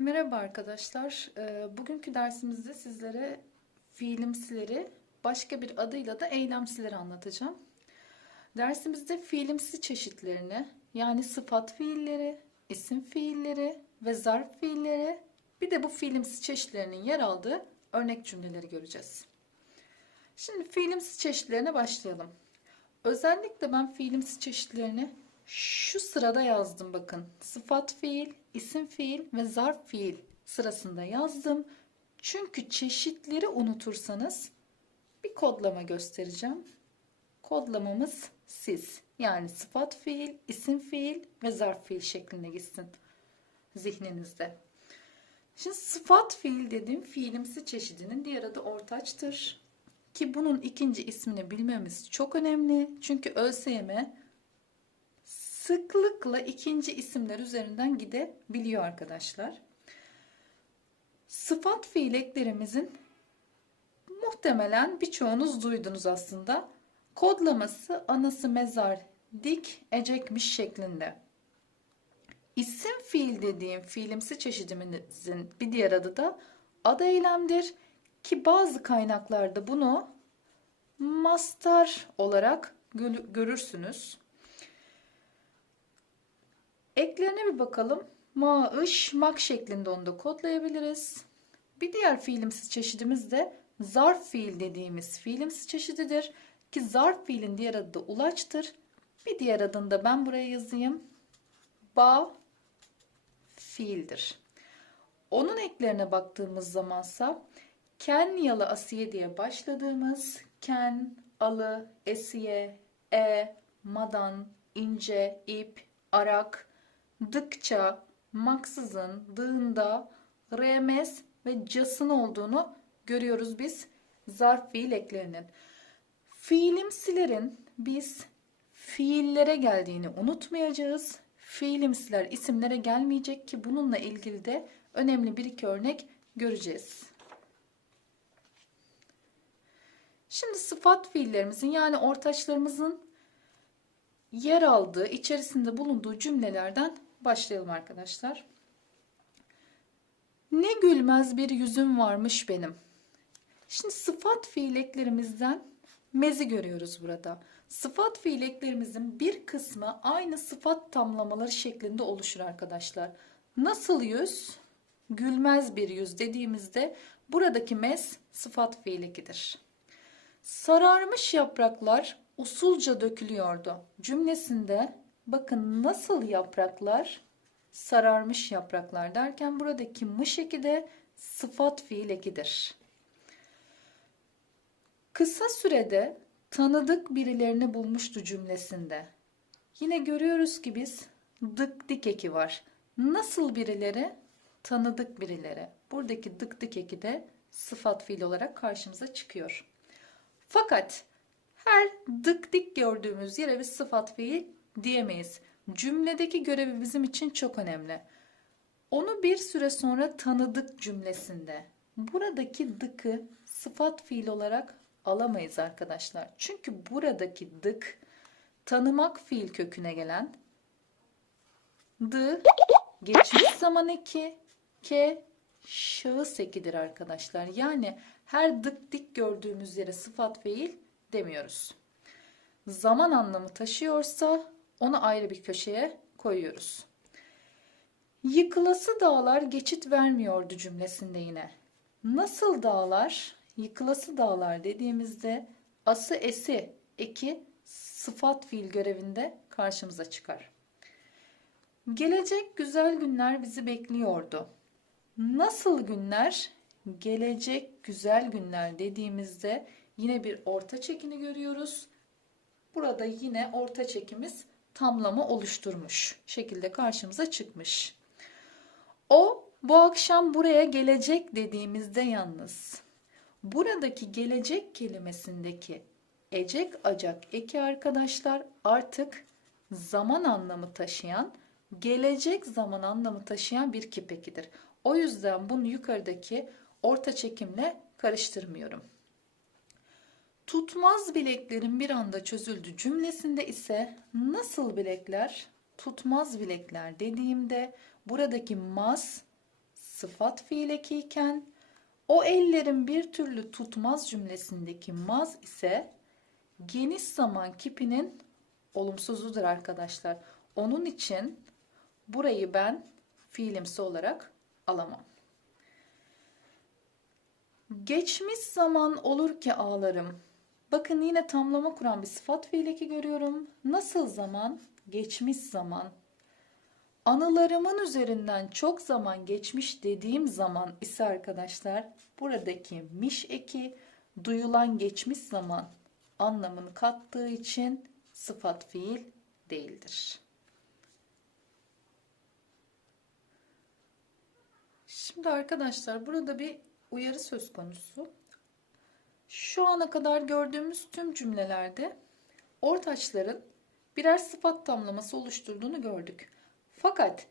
Merhaba arkadaşlar. Ee, Bugünkü dersimizde sizlere fiilimsileri başka bir adıyla da eylemsileri anlatacağım. Dersimizde fiilimsi çeşitlerini yani sıfat fiilleri, isim fiilleri ve zarf fiilleri bir de bu fiilimsi çeşitlerinin yer aldığı örnek cümleleri göreceğiz. Şimdi fiilimsi çeşitlerine başlayalım. Özellikle ben fiilimsi çeşitlerini şu sırada yazdım bakın. Sıfat fiil, isim fiil ve zarf fiil sırasında yazdım. Çünkü çeşitleri unutursanız bir kodlama göstereceğim. Kodlamamız siz. Yani sıfat fiil, isim fiil ve zarf fiil şeklinde gitsin zihninizde. Şimdi sıfat fiil dediğim fiilimsi çeşidinin diğer adı ortaçtır. Ki bunun ikinci ismini bilmemiz çok önemli. Çünkü ÖSYM sıklıkla ikinci isimler üzerinden gidebiliyor arkadaşlar. Sıfat fiil eklerimizin muhtemelen birçoğunuz duydunuz aslında. Kodlaması anası mezar dik ecekmiş şeklinde. İsim fiil dediğim fiilimsi çeşidimizin bir diğer adı da ad eylemdir ki bazı kaynaklarda bunu mastar olarak görürsünüz. Eklerine bir bakalım. Ma, ış, mak şeklinde onu da kodlayabiliriz. Bir diğer fiilimsiz çeşidimiz de zarf fiil dediğimiz fiilimsiz çeşididir. Ki zarf fiilin diğer adı da ulaçtır. Bir diğer adını da ben buraya yazayım. Ba fiildir. Onun eklerine baktığımız zamansa ken yalı asiye diye başladığımız ken, alı, esiye, e, madan, ince, ip, arak, dıkça, maksızın, dığında, remes ve casın olduğunu görüyoruz biz zarf fiil eklerinin. Fiilimsilerin biz fiillere geldiğini unutmayacağız. Fiilimsiler isimlere gelmeyecek ki bununla ilgili de önemli bir iki örnek göreceğiz. Şimdi sıfat fiillerimizin yani ortaçlarımızın yer aldığı, içerisinde bulunduğu cümlelerden başlayalım arkadaşlar. Ne gülmez bir yüzüm varmış benim. Şimdi sıfat fiil eklerimizden mezi görüyoruz burada. Sıfat fiil eklerimizin bir kısmı aynı sıfat tamlamaları şeklinde oluşur arkadaşlar. Nasıl yüz? Gülmez bir yüz dediğimizde buradaki mez sıfat fiil ekidir. Sararmış yapraklar usulca dökülüyordu. Cümlesinde bakın nasıl yapraklar sararmış yapraklar derken buradaki mış eki de sıfat fiil ekidir. Kısa sürede tanıdık birilerini bulmuştu cümlesinde. Yine görüyoruz ki biz dık dik eki var. Nasıl birileri? Tanıdık birileri. Buradaki dık dik eki de sıfat fiil olarak karşımıza çıkıyor. Fakat her dık dik gördüğümüz yere bir sıfat fiil diyemeyiz. Cümledeki görevi bizim için çok önemli. Onu bir süre sonra tanıdık cümlesinde. Buradaki dıkı sıfat fiil olarak alamayız arkadaşlar. Çünkü buradaki dık tanımak fiil köküne gelen dı geçmiş zaman eki ke şahıs ekidir arkadaşlar. Yani her dık dik gördüğümüz yere sıfat fiil demiyoruz. Zaman anlamı taşıyorsa onu ayrı bir köşeye koyuyoruz. Yıkılası dağlar geçit vermiyordu cümlesinde yine. Nasıl dağlar? Yıkılası dağlar dediğimizde ası esi eki sıfat fiil görevinde karşımıza çıkar. Gelecek güzel günler bizi bekliyordu. Nasıl günler? Gelecek güzel günler dediğimizde yine bir orta çekini görüyoruz. Burada yine orta çekimiz tamlama oluşturmuş. Şekilde karşımıza çıkmış. O bu akşam buraya gelecek dediğimizde yalnız buradaki gelecek kelimesindeki ecek acak eki arkadaşlar artık zaman anlamı taşıyan gelecek zaman anlamı taşıyan bir kipekidir. O yüzden bunu yukarıdaki orta çekimle karıştırmıyorum. Tutmaz bileklerin bir anda çözüldü cümlesinde ise nasıl bilekler? Tutmaz bilekler dediğimde buradaki mas sıfat fiil eki iken o ellerin bir türlü tutmaz cümlesindeki maz ise geniş zaman kipinin olumsuzudur arkadaşlar. Onun için burayı ben fiilimsi olarak alamam. Geçmiş zaman olur ki ağlarım. Bakın yine tamlama kuran bir sıfat fiil eki görüyorum. Nasıl zaman? Geçmiş zaman. Anılarımın üzerinden çok zaman geçmiş dediğim zaman ise arkadaşlar buradaki miş eki duyulan geçmiş zaman anlamını kattığı için sıfat fiil değildir. Şimdi arkadaşlar burada bir uyarı söz konusu. Şu ana kadar gördüğümüz tüm cümlelerde ortaçların birer sıfat tamlaması oluşturduğunu gördük. Fakat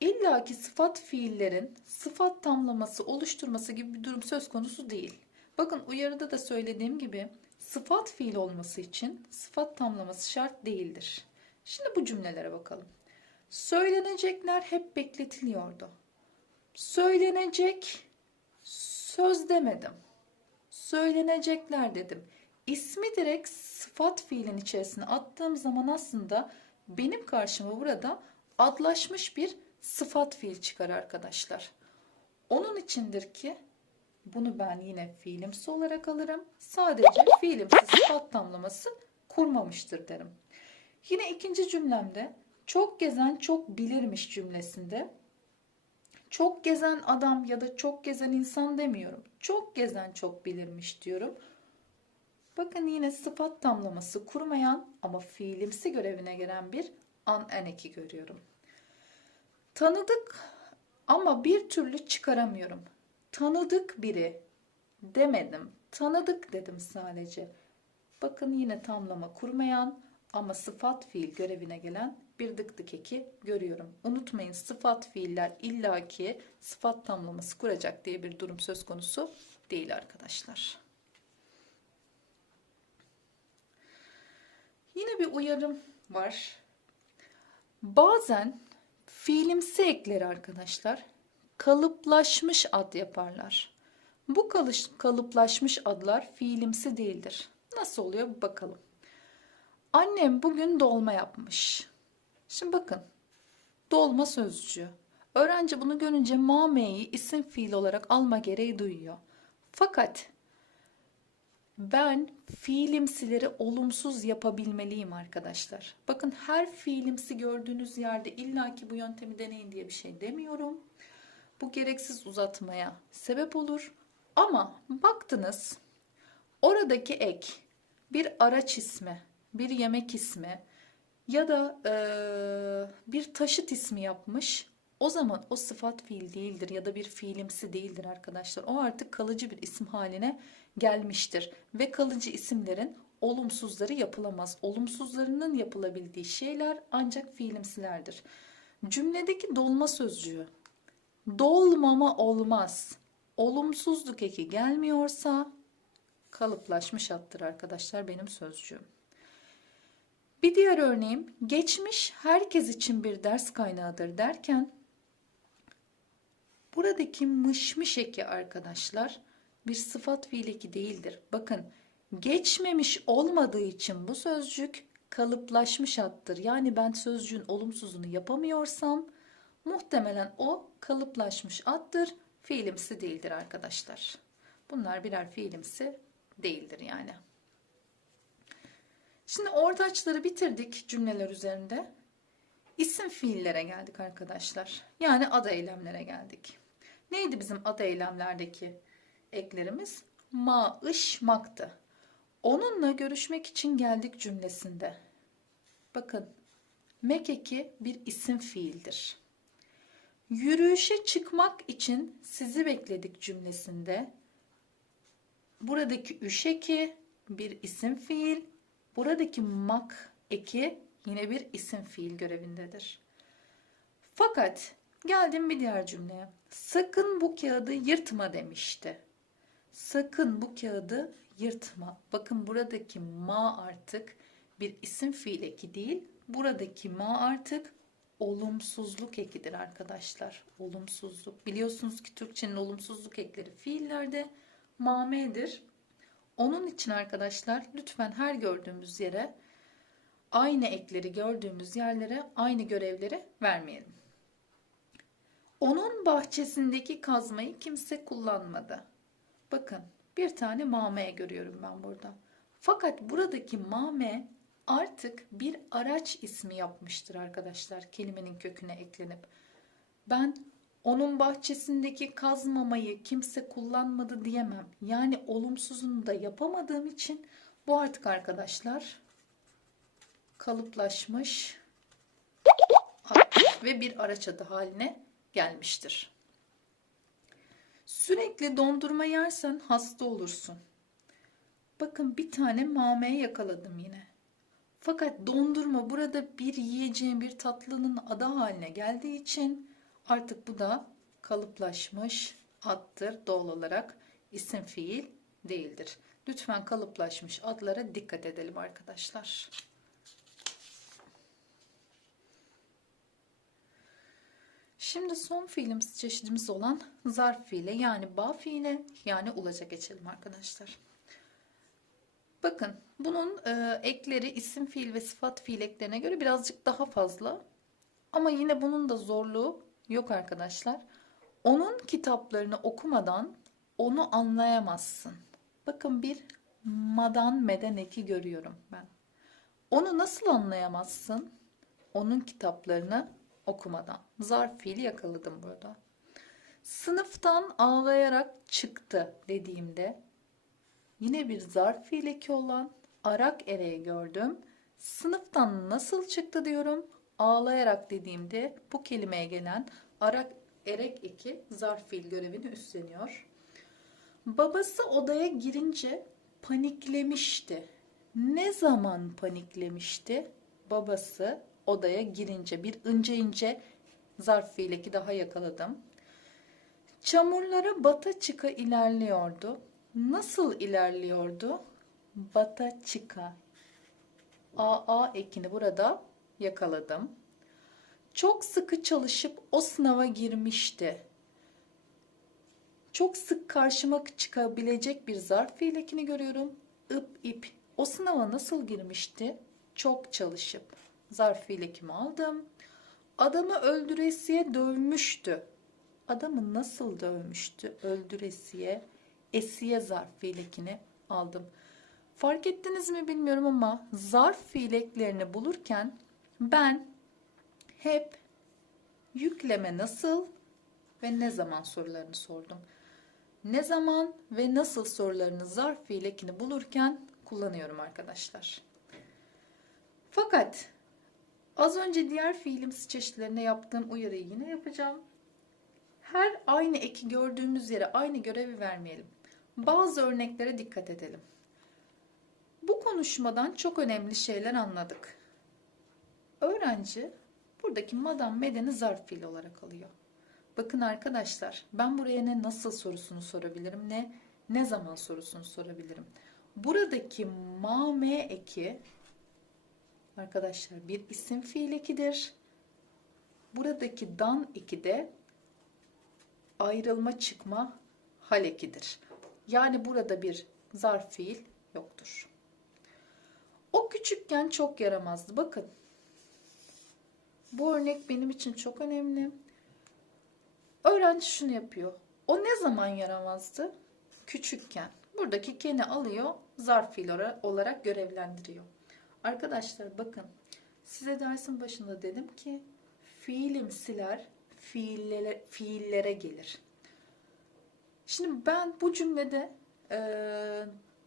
illaki sıfat fiillerin sıfat tamlaması oluşturması gibi bir durum söz konusu değil. Bakın uyarıda da söylediğim gibi sıfat fiil olması için sıfat tamlaması şart değildir. Şimdi bu cümlelere bakalım. Söylenecekler hep bekletiliyordu. Söylenecek söz demedim. Söylenecekler dedim. İsmi direkt sıfat fiilin içerisine attığım zaman aslında benim karşıma burada adlaşmış bir sıfat fiil çıkar arkadaşlar. Onun içindir ki bunu ben yine fiilimsi olarak alırım. Sadece fiilimsi sıfat tamlaması kurmamıştır derim. Yine ikinci cümlemde çok gezen çok bilirmiş cümlesinde çok gezen adam ya da çok gezen insan demiyorum. Çok gezen çok bilirmiş diyorum. Bakın yine sıfat tamlaması kurmayan ama fiilimsi görevine gelen bir an en eki görüyorum. Tanıdık ama bir türlü çıkaramıyorum. Tanıdık biri demedim. Tanıdık dedim sadece. Bakın yine tamlama kurmayan ama sıfat fiil görevine gelen bir dık dık eki görüyorum. Unutmayın sıfat fiiller illaki sıfat tamlaması kuracak diye bir durum söz konusu değil arkadaşlar. Yine bir uyarım var. Bazen fiilimsi ekleri arkadaşlar kalıplaşmış ad yaparlar. Bu kalıplaşmış adlar fiilimsi değildir. Nasıl oluyor bakalım. Annem bugün dolma yapmış. Şimdi bakın. Dolma sözcüğü. Öğrenci bunu görünce mameyi isim fiil olarak alma gereği duyuyor. Fakat ben fiilimsileri olumsuz yapabilmeliyim arkadaşlar. Bakın her fiilimsi gördüğünüz yerde illaki bu yöntemi deneyin diye bir şey demiyorum. Bu gereksiz uzatmaya sebep olur. Ama baktınız oradaki ek bir araç ismi, bir yemek ismi ya da e, bir taşıt ismi yapmış. O zaman o sıfat fiil değildir ya da bir fiilimsi değildir arkadaşlar. O artık kalıcı bir isim haline gelmiştir. Ve kalıcı isimlerin olumsuzları yapılamaz. Olumsuzlarının yapılabildiği şeyler ancak fiilimsilerdir. Cümledeki dolma sözcüğü dolmama olmaz. Olumsuzluk eki gelmiyorsa kalıplaşmış attır arkadaşlar benim sözcüğüm. Bir diğer örneğim geçmiş herkes için bir ders kaynağıdır derken buradaki mışmış eki arkadaşlar bir sıfat fiil eki değildir. Bakın geçmemiş olmadığı için bu sözcük kalıplaşmış attır. Yani ben sözcüğün olumsuzunu yapamıyorsam muhtemelen o kalıplaşmış attır. Fiilimsi değildir arkadaşlar. Bunlar birer fiilimsi değildir yani. Şimdi ortaçları bitirdik cümleler üzerinde. İsim fiillere geldik arkadaşlar. Yani ad eylemlere geldik. Neydi bizim ad eylemlerdeki eklerimiz? Ma. Onunla görüşmek için geldik cümlesinde. Bakın, mekeki bir isim fiildir. Yürüyüşe çıkmak için sizi bekledik cümlesinde. Buradaki üşeki bir isim fiil, Buradaki mak eki yine bir isim fiil görevindedir. Fakat geldim bir diğer cümleye. Sakın bu kağıdı yırtma demişti. Sakın bu kağıdı yırtma. Bakın buradaki ma artık bir isim fiil eki değil. Buradaki ma artık olumsuzluk ekidir arkadaşlar. Olumsuzluk. Biliyorsunuz ki Türkçenin olumsuzluk ekleri fiillerde mamedir. Onun için arkadaşlar lütfen her gördüğümüz yere aynı ekleri gördüğümüz yerlere aynı görevleri vermeyelim. Onun bahçesindeki kazmayı kimse kullanmadı. Bakın bir tane mame görüyorum ben burada. Fakat buradaki mame artık bir araç ismi yapmıştır arkadaşlar kelimenin köküne eklenip. Ben onun bahçesindeki kazmamayı kimse kullanmadı diyemem. Yani olumsuzunu da yapamadığım için bu artık arkadaşlar kalıplaşmış ve bir araç adı haline gelmiştir. Sürekli dondurma yersen hasta olursun. Bakın bir tane mameye yakaladım yine. Fakat dondurma burada bir yiyeceğin bir tatlının adı haline geldiği için artık bu da kalıplaşmış addır doğal olarak isim fiil değildir. Lütfen kalıplaşmış adlara dikkat edelim arkadaşlar. Şimdi son fiilimiz çeşidimiz olan zarf fiile yani ba fiile yani ulaca geçelim arkadaşlar. Bakın bunun e, ekleri isim fiil ve sıfat fiil eklerine göre birazcık daha fazla. Ama yine bunun da zorluğu yok arkadaşlar. Onun kitaplarını okumadan onu anlayamazsın. Bakın bir madan meden eki görüyorum ben. Onu nasıl anlayamazsın? Onun kitaplarını okumadan. Zarf fiili yakaladım burada. Sınıftan ağlayarak çıktı dediğimde yine bir zarf fiileki olan arak ereği gördüm. Sınıftan nasıl çıktı diyorum. Ağlayarak dediğimde bu kelimeye gelen arak erek eki zarf fiil görevini üstleniyor. Babası odaya girince paniklemişti. Ne zaman paniklemişti? Babası odaya girince bir ince ince zarf fiileki daha yakaladım. Çamurları bata çıka ilerliyordu. Nasıl ilerliyordu? Bata çıka. AA ekini burada yakaladım. Çok sıkı çalışıp o sınava girmişti. Çok sık karşıma çıkabilecek bir zarf fiil görüyorum. İp ip. O sınava nasıl girmişti? Çok çalışıp. Zarf fiil aldım. Adamı öldüresiye dövmüştü. Adamı nasıl dövmüştü? Öldüresiye, esiye zarf fiil aldım. Fark ettiniz mi bilmiyorum ama zarf fiileklerini bulurken ben hep yükleme nasıl ve ne zaman sorularını sordum. Ne zaman ve nasıl sorularını zarf fiilekini bulurken kullanıyorum arkadaşlar. Fakat az önce diğer fiilimiz çeşitlerine yaptığım uyarıyı yine yapacağım. Her aynı eki gördüğümüz yere aynı görevi vermeyelim. Bazı örneklere dikkat edelim. Bu konuşmadan çok önemli şeyler anladık. Öğrenci buradaki madam medeni zarf fiil olarak alıyor. Bakın arkadaşlar ben buraya ne nasıl sorusunu sorabilirim ne ne zaman sorusunu sorabilirim. Buradaki mame eki arkadaşlar bir isim fiil ekidir. Buradaki dan eki de ayrılma çıkma hal ekidir. Yani burada bir zarf fiil yoktur. O küçükken çok yaramazdı. Bakın. Bu örnek benim için çok önemli. Öğrenci şunu yapıyor. O ne zaman yaramazdı? Küçükken. Buradaki keni alıyor, zarf fiil olarak görevlendiriyor. Arkadaşlar bakın. Size dersin başında dedim ki fiilimsiler fiillere, fiillere gelir. Şimdi ben bu cümlede e,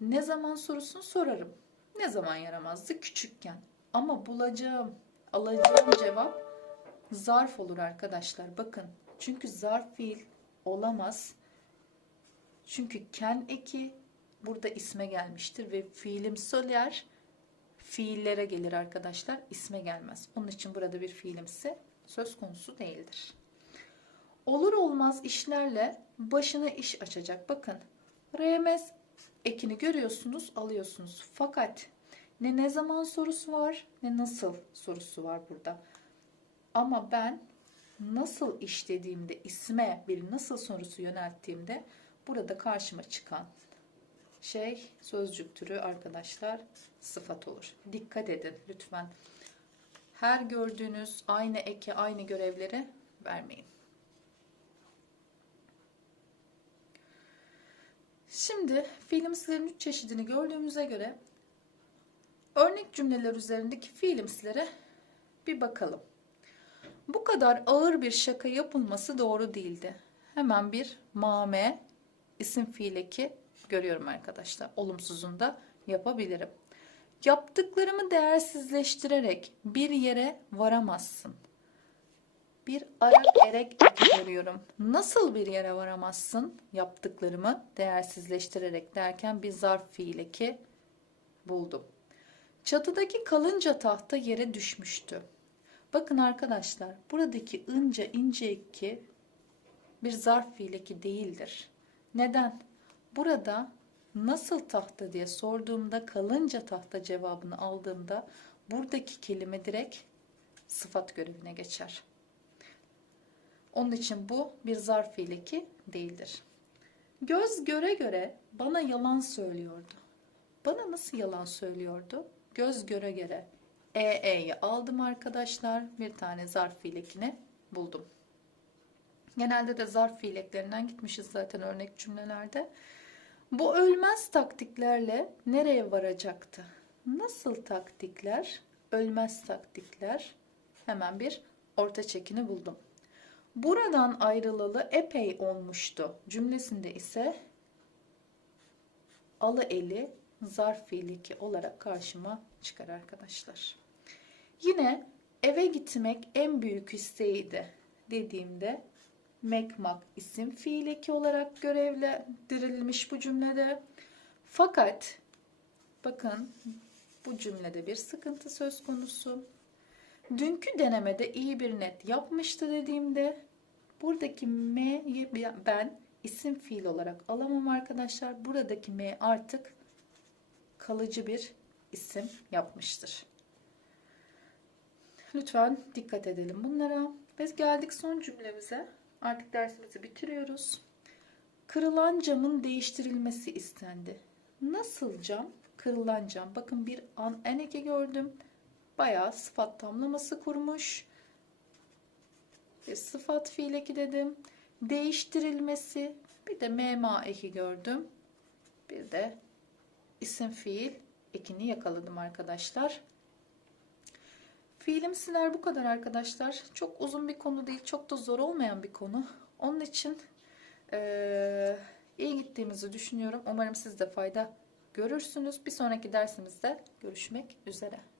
ne zaman sorusunu sorarım. Ne zaman yaramazdı? Küçükken. Ama bulacağım, alacağım cevap zarf olur arkadaşlar. Bakın. Çünkü zarf fiil olamaz. Çünkü ken eki burada isme gelmiştir ve fiilim soler fiillere gelir arkadaşlar. isme gelmez. Onun için burada bir fiilimsi söz konusu değildir. Olur olmaz işlerle başına iş açacak. Bakın RMS ekini görüyorsunuz, alıyorsunuz. Fakat ne ne zaman sorusu var ne nasıl sorusu var burada. Ama ben nasıl işlediğimde, isme bir nasıl sorusu yönelttiğimde burada karşıma çıkan şey sözcük türü arkadaşlar sıfat olur. Dikkat edin lütfen. Her gördüğünüz aynı eke, aynı görevleri vermeyin. Şimdi fiilimsilerin üç çeşidini gördüğümüze göre örnek cümleler üzerindeki fiilimsilere bir bakalım. Bu kadar ağır bir şaka yapılması doğru değildi. Hemen bir mame isim fiil eki görüyorum arkadaşlar. Olumsuzunda yapabilirim. Yaptıklarımı değersizleştirerek bir yere varamazsın. Bir arak erek görüyorum. Nasıl bir yere varamazsın? Yaptıklarımı değersizleştirerek derken bir zarf fiil eki buldum. Çatıdaki kalınca tahta yere düşmüştü. Bakın arkadaşlar buradaki ince ince eki bir zarf fiil eki değildir. Neden? Burada nasıl tahta diye sorduğumda kalınca tahta cevabını aldığımda buradaki kelime direkt sıfat görevine geçer. Onun için bu bir zarf fiil eki değildir. Göz göre göre bana yalan söylüyordu. Bana nasıl yalan söylüyordu? Göz göre göre EE'yi aldım arkadaşlar. Bir tane zarf fiil ekini buldum. Genelde de zarf fiil eklerinden gitmişiz zaten örnek cümlelerde. Bu ölmez taktiklerle nereye varacaktı? Nasıl taktikler? Ölmez taktikler. Hemen bir orta çekini buldum. Buradan ayrılalı epey olmuştu. Cümlesinde ise alı eli zarf fiiliki olarak karşıma çıkar arkadaşlar. Yine eve gitmek en büyük isteğiydi dediğimde mekmak isim fiil eki olarak görevlendirilmiş bu cümlede. Fakat bakın bu cümlede bir sıkıntı söz konusu. Dünkü denemede iyi bir net yapmıştı dediğimde buradaki m'yi ben isim fiil olarak alamam arkadaşlar. Buradaki m artık kalıcı bir isim yapmıştır. Lütfen dikkat edelim bunlara. Biz geldik son cümlemize. Artık dersimizi bitiriyoruz. Kırılan camın değiştirilmesi istendi. Nasıl cam? Kırılan cam. Bakın bir an en eke gördüm. Bayağı sıfat tamlaması kurmuş. Bir sıfat fiil eki dedim. Değiştirilmesi. Bir de mema eki gördüm. Bir de isim fiil ekini yakaladım arkadaşlar. Fiilimsiler bu kadar arkadaşlar. Çok uzun bir konu değil. Çok da zor olmayan bir konu. Onun için e, iyi gittiğimizi düşünüyorum. Umarım siz de fayda görürsünüz. Bir sonraki dersimizde görüşmek üzere.